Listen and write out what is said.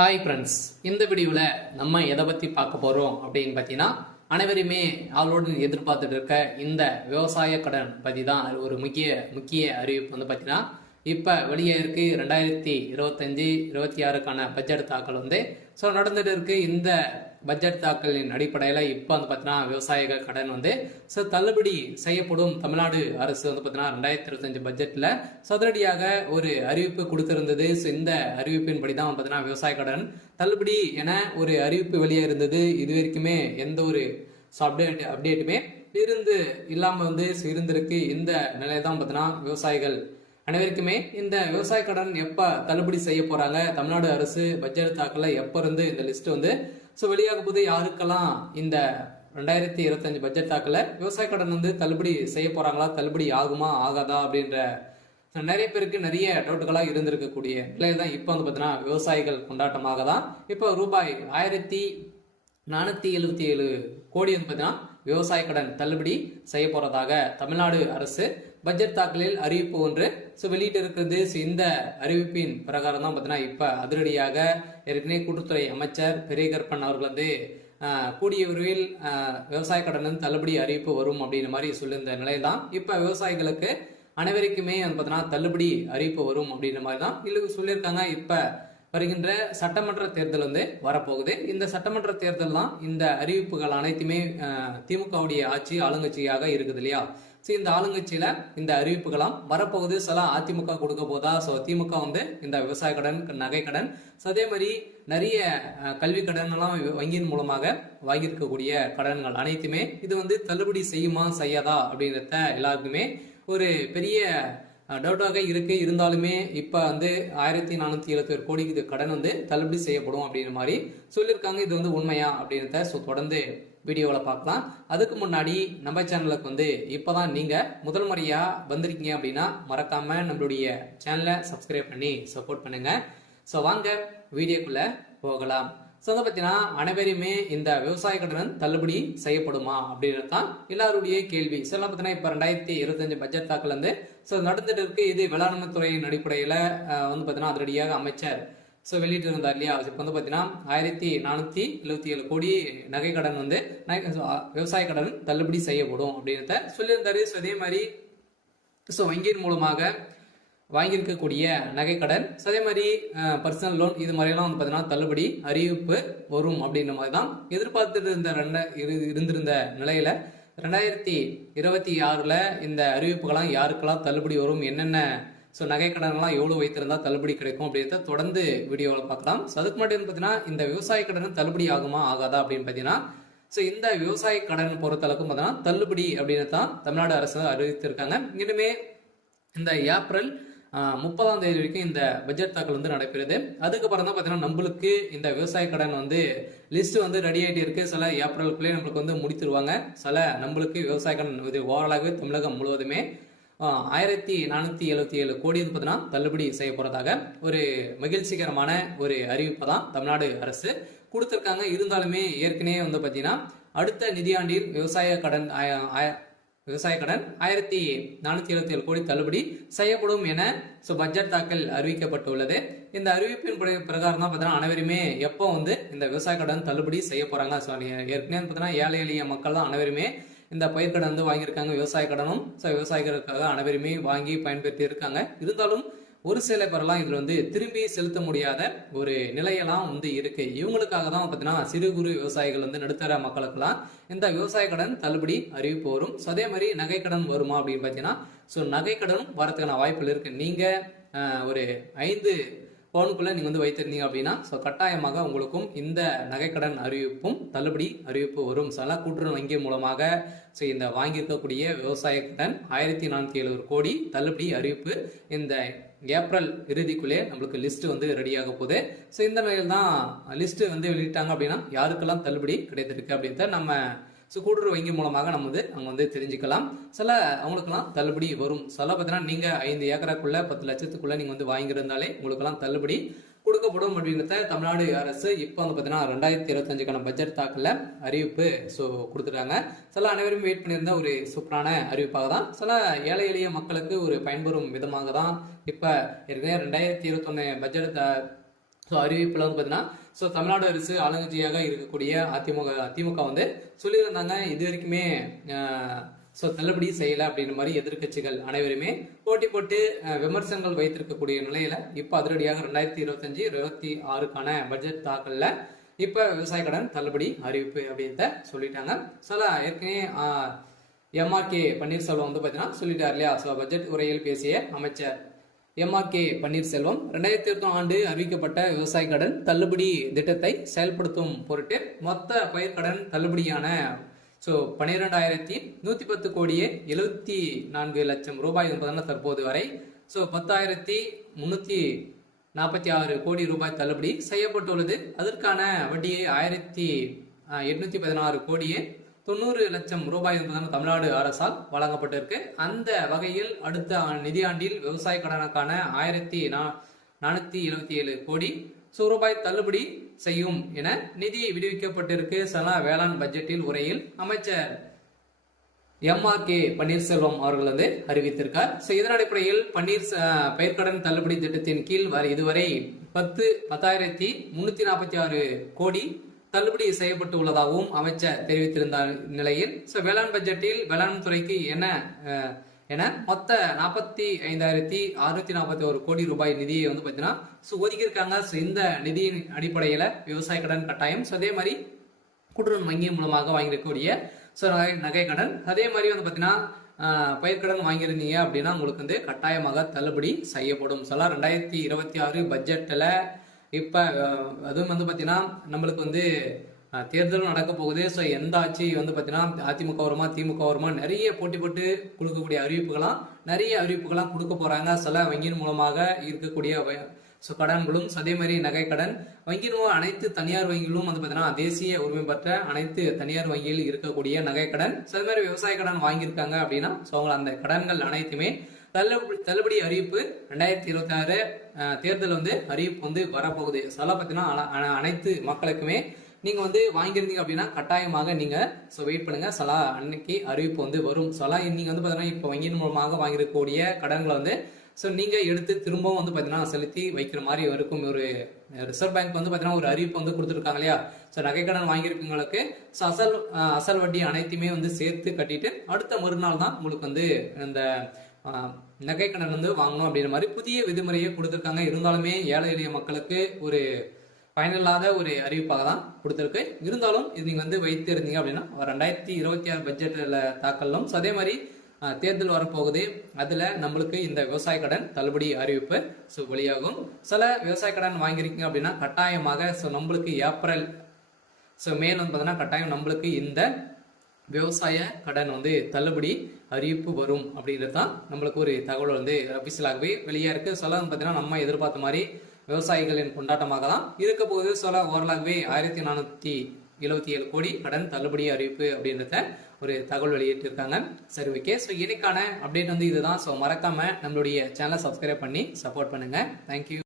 Hi friends, இந்த வீடியோவில் நம்ம எதை பற்றி பார்க்க போகிறோம் அப்படின்னு பார்த்தீங்கன்னா, அனைவருமே ஆளோடு எதிர்பார்த்துட்டு இருக்க இந்த விவசாய கடன் பற்றி தான் ஒரு முக்கிய அறிவிப்பு வந்து பார்த்தீங்கன்னா, இப்போ வெளியே இருக்கு 2025-26க்கான பட்ஜெட் தாக்கல் வந்து நடந்துட்டு இருக்கு. இந்த பட்ஜெட் தாக்கலின் அடிப்படையில் இப்போ வந்து பார்த்தீங்கன்னா விவசாயிகள் கடன் வந்து தள்ளுபடி செய்யப்படும். தமிழ்நாடு அரசு வந்து பார்த்தீங்கன்னா 2025 பட்ஜெட்டில் சதுரடியாக ஒரு அறிவிப்பு கொடுத்திருந்தது. இந்த அறிவிப்பின்படி தான் பார்த்தீங்கன்னா விவசாய கடன் தள்ளுபடி என ஒரு அறிவிப்பு வெளியே இருந்தது. இது வரைக்குமே எந்த ஒரு அப்டேட்டுமே இல்லாமல் வந்து இருந்திருக்கு. இந்த நிலையை தான் பார்த்தீங்கன்னா விவசாயிகள் அனைவருக்குமே இந்த விவசாய கடன் எப்ப தள்ளுபடி செய்ய போறாங்க, தமிழ்நாடு அரசு பட்ஜெட் தாக்கல எப்ப இருந்து இந்த லிஸ்ட் வந்து வெளியாக போது, யாருக்கெல்லாம் இந்த 2025 பட்ஜெட் தாக்கல விவசாய கடன் வந்து தள்ளுபடி செய்ய போறாங்களா, தள்ளுபடி ஆகுமா ஆகாதா அப்படின்ற நிறைய பேருக்கு நிறைய டவுட்டுகளா இருந்திருக்கக்கூடிய நிலையில தான் இப்ப வந்து பாத்தீங்கன்னா விவசாயிகள் கொண்டாட்டமாக தான் இப்ப ரூபாய் 1477 கோடி வந்து பாத்தீங்கன்னா விவசாய கடன் தள்ளுபடி செய்ய போறதாக தமிழ்நாடு அரசு பட்ஜெட் தாக்கலில் அறிவிப்பு ஒன்று வெளியிட்டு இருக்கிறது. இந்த அறிவிப்பின் பிரகாரம் தான் பார்த்தீங்கன்னா இப்ப அதிரடியாக ஏற்கனவே கூட்டுத்துறை அமைச்சர் பெரியகற்பன் அவர்கள் வந்து கூடிய விரைவில் விவசாய கடன் தள்ளுபடி அறிவிப்பு வரும் அப்படின்ற மாதிரி சொல்லியிருந்த நிலையில தான் இப்ப விவசாயிகளுக்கு அனைவருக்குமே வந்து பார்த்தீங்கன்னா தள்ளுபடி அறிவிப்பு வரும் அப்படின்ற மாதிரி தான் சொல்லியிருக்காங்க. இப்ப வருகின்ற சட்டமன்ற தேர்தல் வந்து வரப்போகுது. இந்த சட்டமன்ற தேர்தல் தான் இந்த அறிவிப்புகள் அனைத்துமே திமுகவுடைய ஆட்சி ஆளுங்கட்சியாக இருக்குது இல்லையா. இந்த ஆளுங்கட்சியில இந்த அறிவிப்புகளாம் வரப்போகுது. சில அதிமுக கொடுக்க போதா, திமுக வந்து இந்த விவசாய கடன், நகை கடன், அதே மாதிரி நிறைய கல்வி கடன் எல்லாம் வங்கியின் மூலமாக வாங்கியிருக்கக்கூடிய கடன்கள் அனைத்துமே இது வந்து தள்ளுபடி செய்யுமா செய்யாதா அப்படின்றத எல்லாருக்குமே ஒரு பெரிய டவுட்டாக இருக்கு. இருந்தாலுமே இப்ப வந்து 1477 கோடிக்கு கடன் வந்து தள்ளுபடி செய்யப்படும் அப்படின்ற மாதிரி சொல்லியிருக்காங்க. இது வந்து உண்மையா அப்படின்றத தொடர்ந்து வீடியோவில் பார்க்கலாம். அதுக்கு முன்னாடி நம்ம சேனலுக்கு வந்து இப்போதான் நீங்க முதல் முறையா வந்திருக்கீங்க அப்படின்னா மறக்காம நம்மளுடைய சேனலை சப்ஸ்கிரைப் பண்ணி சப்போர்ட் பண்ணுங்க. வாங்க வீடியோக்குள்ள போகலாம். வந்து பார்த்தீங்கன்னா அனைவருமே இந்த விவசாய கடன் தள்ளுபடி செய்யப்படுமா அப்படின்றது தான் எல்லாருடைய கேள்வி. பார்த்தீங்கன்னா இப்போ 2025 பட்ஜெட் தாக்கல் வந்து நடந்துட்டு இருக்கு. இது வேளாண்மை துறையின் அடிப்படையில வந்து பார்த்தீங்கன்னா அதிரடியாக அமைச்சர் வெளியிட்டு இருந்தார் இல்லையா. இப்போ வந்து பார்த்தீங்கன்னா 1477 கோடி நகை கடன் வந்து விவசாய கடன் தள்ளுபடி செய்யப்படும் அப்படின்றத சொல்லியிருந்தாரு. அதே மாதிரி வங்கியின் மூலமாக வாங்கியிருக்கக்கூடிய நகை கடன், அதே மாதிரி பர்சனல் லோன், இது மாதிரிலாம் வந்து பார்த்தீங்கன்னா தள்ளுபடி அறிவிப்பு வரும் அப்படின்ற மாதிரி தான் எதிர்பார்த்துட்டு இருந்திருந்த நிலையில 2026ல இந்த அறிவிப்புகளாம் யாருக்கெல்லாம் தள்ளுபடி வரும், என்னென்ன நகை கடன்லாம் எவ்வளவு வைத்திருந்தா தள்ளுபடி கிடைக்கும் அப்படின்றத தொடர்ந்து வீடியோவில் பார்க்கலாம். அதுக்கு மட்டும் பார்த்தீங்கன்னா இந்த விவசாய கடன் தள்ளுபடி ஆகுமா ஆகாதா அப்படின்னு பார்த்தீங்கன்னா இந்த விவசாய கடன் பொறுத்தளவுக்கும் பார்த்தீங்கன்னா தள்ளுபடி அப்படின்னு தான் தமிழ்நாடு அரசு அறிவித்திருக்காங்க. இனிமே இந்த ஏப்ரல் 30ஆம் தேதி வரைக்கும் இந்த பட்ஜெட் தாக்கல் வந்து நடைபெறுது. அதுக்கப்புறம் தான் பார்த்தீங்கன்னா நம்மளுக்கு இந்த விவசாய கடன் வந்து லிஸ்ட் வந்து ரெடி ஆகிட்டு இருக்கு. சில ஏப்ரலுக்குள்ளே நம்மளுக்கு வந்து முடித்துருவாங்க. சில நம்மளுக்கு விவசாய கடன் இது ஓவராலாகவே தமிழகம் முழுவதுமே 1477 கோடி வந்து பார்த்தீங்கன்னா தள்ளுபடி செய்ய போறதாக ஒரு மகிழ்ச்சிகரமான ஒரு அறிவிப்பை தான் தமிழ்நாடு அரசு கொடுத்திருக்காங்க. இருந்தாலுமே ஏற்கனவே வந்து பார்த்தீங்கன்னா அடுத்த நிதியாண்டில் விவசாய கடன் 1477 கோடி தள்ளுபடி செய்யப்படும் என பட்ஜெட் தாக்கல் அறிவிக்கப்பட்டுள்ளது. இந்த அறிவிப்பின் பிரகாரம் தான் பார்த்தீங்கன்னா அனைவருமே எப்போ வந்து இந்த விவசாய கடன் தள்ளுபடி செய்ய போறாங்க. ஏற்கனவே பார்த்தீங்கன்னா ஏழை எளிய மக்கள் தான் அனைவருமே இந்த பயிர்க்கடன் வந்து வாங்கியிருக்காங்க. விவசாய கடனும் விவசாயிகளுக்காக அனைவருமே வாங்கி பயன்பெற்று இருக்காங்க. இருந்தாலும் ஒரு சில பேரெல்லாம் இதுல வந்து திரும்பி செலுத்த முடியாத ஒரு நிலையெல்லாம் வந்து இருக்கு. இவங்களுக்காக தான் பார்த்தீங்கன்னா சிறு குறு விவசாயிகள் வந்து நடுத்தர மக்களுக்கெல்லாம் இந்த விவசாய கடன் தள்ளுபடி அறிவிப்பு வரும். அதே மாதிரி நகை கடன் வருமா அப்படின்னு பார்த்தீங்கன்னா நகை கடனும் வரதுக்கான வாய்ப்புகள் இருக்கு. நீங்க ஒரு 5 பவுனுக்குள்ள நீங்க வந்து வைத்திருந்தீங்க அப்படின்னா கட்டாயமாக உங்களுக்கும் இந்த நகைக்கடன் அறிவிப்பும் தள்ளுபடி அறிவிப்பு வரும். சில கூட்டுறவு வங்கி மூலமாக இந்த வாங்கியிருக்கக்கூடிய விவசாய கடன் 1477 கோடி தள்ளுபடி அறிவிப்பு இந்த ஏப்ரல் இறுதிக்குள்ளே நம்மளுக்கு லிஸ்ட் வந்து ரெடியாக போகுது. இந்த நிலையில் தான் லிஸ்ட் வந்து வெளியிட்டாங்க அப்படின்னா யாருக்கெல்லாம் தள்ளுபடி கிடைத்திருக்கு அப்படின்றத நம்ம கூட்டுறவு வங்கி மூலமாக நம்ம வந்து அங்கே வந்து தெரிஞ்சுக்கலாம். சில அவங்களுக்கெல்லாம் தள்ளுபடி வரும். சில பார்த்தீங்கன்னா நீங்க 5 ஏக்கராக்குள்ள 10 லட்சத்துக்குள்ள நீங்க வந்து வாங்கியிருந்தாலே உங்களுக்கெல்லாம் தள்ளுபடி கொடுக்கப்படும் அப்படின்றத தமிழ்நாடு அரசு இப்போ வந்து பார்த்தீங்கன்னா 2025க்கான பட்ஜெட் தாக்கல அறிவிப்பு கொடுத்துட்டாங்க. சில அனைவரும் வெயிட் பண்ணியிருந்த ஒரு சூப்பரான அறிவிப்பாக தான், சில ஏழை எளிய மக்களுக்கு ஒரு பயன்பெறும் விதமாக தான் இப்போ ஏற்கனவே 2021 பட்ஜெட் ஸோ அறிவிப்பில் வந்து பார்த்தீங்கன்னா ஸோ தமிழ்நாடு அரசு ஆளுங்கட்சியாக இருக்கக்கூடிய திமுக வந்து சொல்லியிருந்தாங்க இது வரைக்குமே ஸோ தள்ளுபடி செய்யலை அப்படின்ற மாதிரி எதிர்கட்சிகள் அனைவருமே போட்டி போட்டு விமர்சனங்கள் வைத்திருக்கக்கூடிய நிலையில இப்போ அதிரடியாக 2025-26க்கான பட்ஜெட் தாக்கல்ல இப்போ விவசாய கடன் தள்ளுபடி அறிவிப்பு அப்படின்றத சொல்லிட்டாங்க. சில ஏற்கனவே எம்ஆர்கே பன்னீர்செல்வம் வந்து பார்த்தீங்கன்னா சொல்லிட்டார் இல்லையா. ஸோ பட்ஜெட் உரையில் பேசிய அமைச்சர் எம்ஆர்கே பன்னீர்செல்வம் 2020 ஆண்டு அறிவிக்கப்பட்ட விவசாய கடன் தள்ளுபடி திட்டத்தை செயல்படுத்தும் பொருட்டு மொத்த பயிர்க்கடன் தள்ளுபடியான ஸோ 12,110 கோடியே 74 லட்சம் ரூபாய் என்பதான தற்போது வரை ஸோ 10,346 கோடி ரூபாய் தள்ளுபடி செய்யப்பட்டுள்ளது. அதற்கான வட்டியை 1,816 கோடியே 90 லட்சம் ரூபாய் என்பதான தமிழ்நாடு அரசால் வழங்கப்பட்டிருக்கு. அந்த வகையில் அடுத்த நிதியாண்டில் விவசாய கடனுக்கான 1,477 கோடி ரூபாய் தள்ளுபடி செய்யும் என நிதி விடுவிக்கப்பட்டிருக்கு. வேளாண் பட்ஜெட்டில் உரையில் அமைச்சர் எம்ஆர்கே பன்னீர்செல்வம் அவர்கள் வந்து அறிவித்திருக்கார். இதன் அடிப்படையில் பயிர்க்கடன் தள்ளுபடி திட்டத்தின் கீழ் இதுவரை 10,346 கோடி தள்ளுபடி செய்யப்பட்டு உள்ளதாகவும் அமைச்சர் தெரிவித்திருந்த நிலையில் வேளாண் பட்ஜெட்டில் வேளாண் துறைக்கு என மொத்த 45,641 கோடி ரூபாய் நிதியை வந்து பார்த்தீங்கன்னா ஒதுக்கியிருக்காங்க. இந்த நிதியின் அடிப்படையில் விவசாய கடன் கட்டாயம் அதே மாதிரி கூட்டுறவு வங்கி மூலமாக வாங்கியிருக்கக்கூடிய நகை கடன் அதே மாதிரி வந்து பார்த்தீங்கன்னா பயிர்க்கடன் வாங்கியிருந்தீங்க அப்படின்னா உங்களுக்கு வந்து கட்டாயமாக தள்ளுபடி செய்யப்படும். 2026 பட்ஜெட்டில் இப்போ அதுவும் வந்து பார்த்தீங்கன்னா நம்மளுக்கு வந்து தேர்தலும் நடக்க போகுது. ஸோ எந்த ஆட்சி வந்து பார்த்தீங்கன்னா அதிமுக வருமா திமுக வருமா நிறைய போட்டி போட்டு கொடுக்கக்கூடிய நிறைய அறிவிப்புகளாம் கொடுக்க போறாங்க. சில வங்கியின் மூலமாக இருக்கக்கூடிய கடன்களும் அதே மாதிரி நகை கடன் வங்கியின் அனைத்து தனியார் வங்கிகளும் வந்து பார்த்தீங்கன்னா தேசிய உரிமை பெற்ற அனைத்து தனியார் வங்கியில் இருக்கக்கூடிய நகை கடன் அதே மாதிரி விவசாய கடன் வாங்கியிருக்காங்க அப்படின்னா அந்த கடன்கள் அனைத்துமே தள்ளுபடி அறிவிப்பு 2026 தேர்தல் வந்து அறிவிப்பு வந்து வரப்போகுது. பார்த்தீங்கன்னா அனைத்து மக்களுக்குமே நீங்க வந்து வாங்கியிருந்தீங்க அப்படின்னா கட்டாயமாக நீங்க வெயிட் பண்ணுங்க. அன்னைக்கு அறிவிப்பு வந்து வரும். நீங்க வந்து பாத்தீங்கன்னா இப்ப வங்கியின் மூலமாக வாங்கிருக்கக்கூடிய கடன்களை வந்து நீங்க எடுத்து திரும்பவும் வந்து பாத்தீங்கன்னா செலுத்தி வைக்கிற மாதிரி இருக்கும். ஒரு ரிசர்வ் பேங்க் வந்து பாத்தீங்கன்னா ஒரு அறிவிப்பு வந்து கொடுத்துருக்காங்க இல்லையா. நகை கடன் வாங்கியிருக்கவங்களுக்கு அசல் வட்டி அனைத்துமே வந்து சேர்த்து கட்டிட்டு அடுத்த மறுநாள் தான் உங்களுக்கு வந்து இந்த நகை கடன் வந்து வாங்கணும் அப்படின்ற மாதிரி புதிய விதிமுறையை கொடுத்துருக்காங்க. இருந்தாலுமே ஏழை எளிய மக்களுக்கு ஒரு பயனில்லாத ஒரு அறிவிப்பாக தான் கொடுத்துருக்கு. இருந்தாலும் இது நீங்க வந்து வைத்து இருந்தீங்க அப்படின்னா 2026 பட்ஜெட்ல தாக்கலும் அதே மாதிரி தேர்தல் வரப்போகுது. அதுல நம்மளுக்கு இந்த விவசாய கடன் தள்ளுபடி அறிவிப்பு வெளியாகும். விவசாய கடன் வாங்கியிருக்கீங்க அப்படின்னா கட்டாயமாக நம்மளுக்கு ஏப்ரல் மே வந்து பார்த்தீங்கன்னா கட்டாயம் நம்மளுக்கு இந்த விவசாய கடன் வந்து தள்ளுபடி அறிவிப்பு வரும் அப்படின்றது தான் நம்மளுக்கு ஒரு தகவல் வந்து அபிஷியலாகவே வெளியே இருக்கு. பார்த்தீங்கன்னா நம்ம எதிர்பார்த்த மாதிரி விவசாயிகளின் கொண்டாட்டமாக தான் இருக்க போகுது. ஓரளவுவே 1,477 கோடி கடன் தள்ளுபடி அறிவிப்பு அப்படின்றத ஒரு தகவல் வெளியிட்டிருக்காங்க. சரி, ஓகே. இன்னைக்கான அப்டேட் வந்து இதுதான். மறக்காம நம்மளுடைய சேனலை சப்ஸ்கிரைப் பண்ணி சப்போர்ட் பண்ணுங்க. தேங்க்யூ.